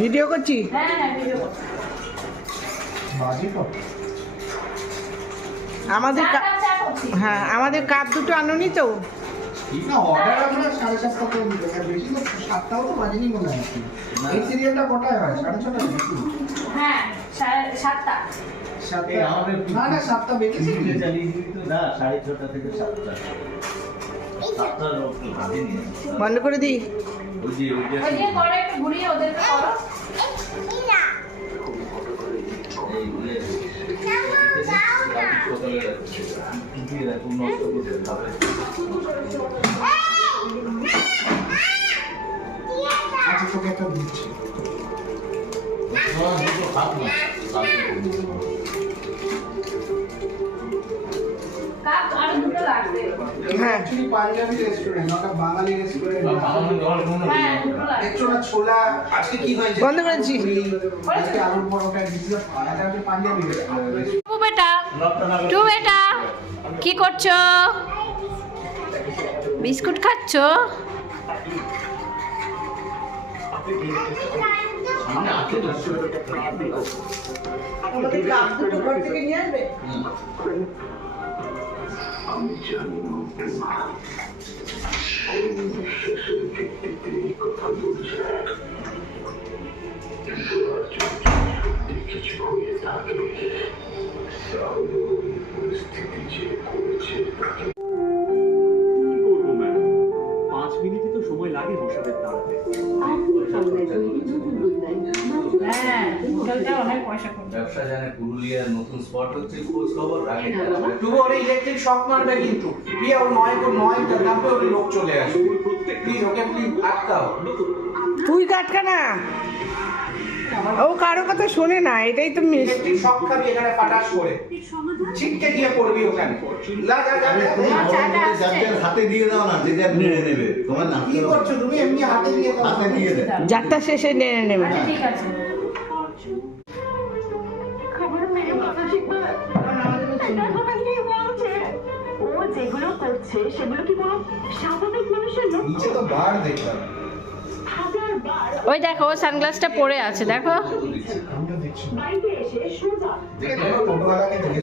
Video করছি। আমাদের হ্যাঁ, আমাদের কাপ দুটো আনুনি তো। অর্ডার আমরা 7:30 করে দিতে বেশি তো 7টাও তো বাজেনি মনে হয়। এই সিরিয়ালটা কটায় হয়? 6:30 নাকি? হ্যাঁ 7টা। না না 7টা বেজেছে। বন্ধ করে দিই। ওই যে করে একটু ঘুরিয়ে ওদেরকে করো। আচ্ছা তোকে একটা দিচ্ছি। কাপ আরো দুটো লাগবে। হ্যাঁ অ্যাকচুয়ালি পাঞ্জাবি রেস্টুরেন্ট, ওটা বাঙালি রেস্টুরেন্ট। হ্যাঁ দুটো লাগবে। দেখছো না ছোলা আজকে কি হয়েছে? বন্ধ করেছি। আজকে আলুর পরোটা দিছিল, এটা হচ্ছে পাঞ্জাবি রেস্টুরেন্ট। টু বেটা, টু বেটা, কি করছো? বিস্কুট খাচ্ছো? আমাদের কাপ দুটো ঘর থেকে নিয়ে আসবে। আমি জানি শেষের ভিত্তিতে এই কথা বলছে, কিন্তু আর যদি কিছু হয়ে থাকে তাহলে ওই পরিস্থিতি যে করেছে তাকে কি করবো ম্যাডাম, 5 মিনিটই তো সময় লাগে মশাদের তাড়াতে। হ্যাঁ হোটেলটা অনেক পয়সা খরচ। ব্যবসা জানে পুরুলিয়ার নতুন স্পট হচ্ছে, খোঁজ খবর রাখে। তুই ওর ইলেকট্রিক শক মারবে কিন্তু প্রিয়া, ওর নয় দামে ওর লোক চলে আসবে। প্লিজ ওকে প্লিজ আটকাও। তুই কাটকা না, ও কারো কথা শোনে না, এটাই তো মিস। ইলেকট্রিক শক খাবি এখানে ফাটাস করে, ছিটকে গিয়ে পড়বি ওখানে। যা যা যা হাতে দিয়ে দাও না, যে যার নেড়ে নেবে। তোমার না কি করছো তুমি? এমনি হাতে দিয়ে দাও। হাতে দিয়ে দে। যাত্রা শেষে নেড়ে নেবে। আচ্ছা ঠিক আছে। ও যেগুলো করছে সেগুলো কি কোনো স্বাভাবিক মানুষের লোক? নিচে তো বার দেখলাম। 1000 বার ওই দেখো ও সানগ্লাসটা পরে আছে দেখো। আমি তো দেখছি বাড়িতে এসে সোজা দেখে টোটোওয়ালাকে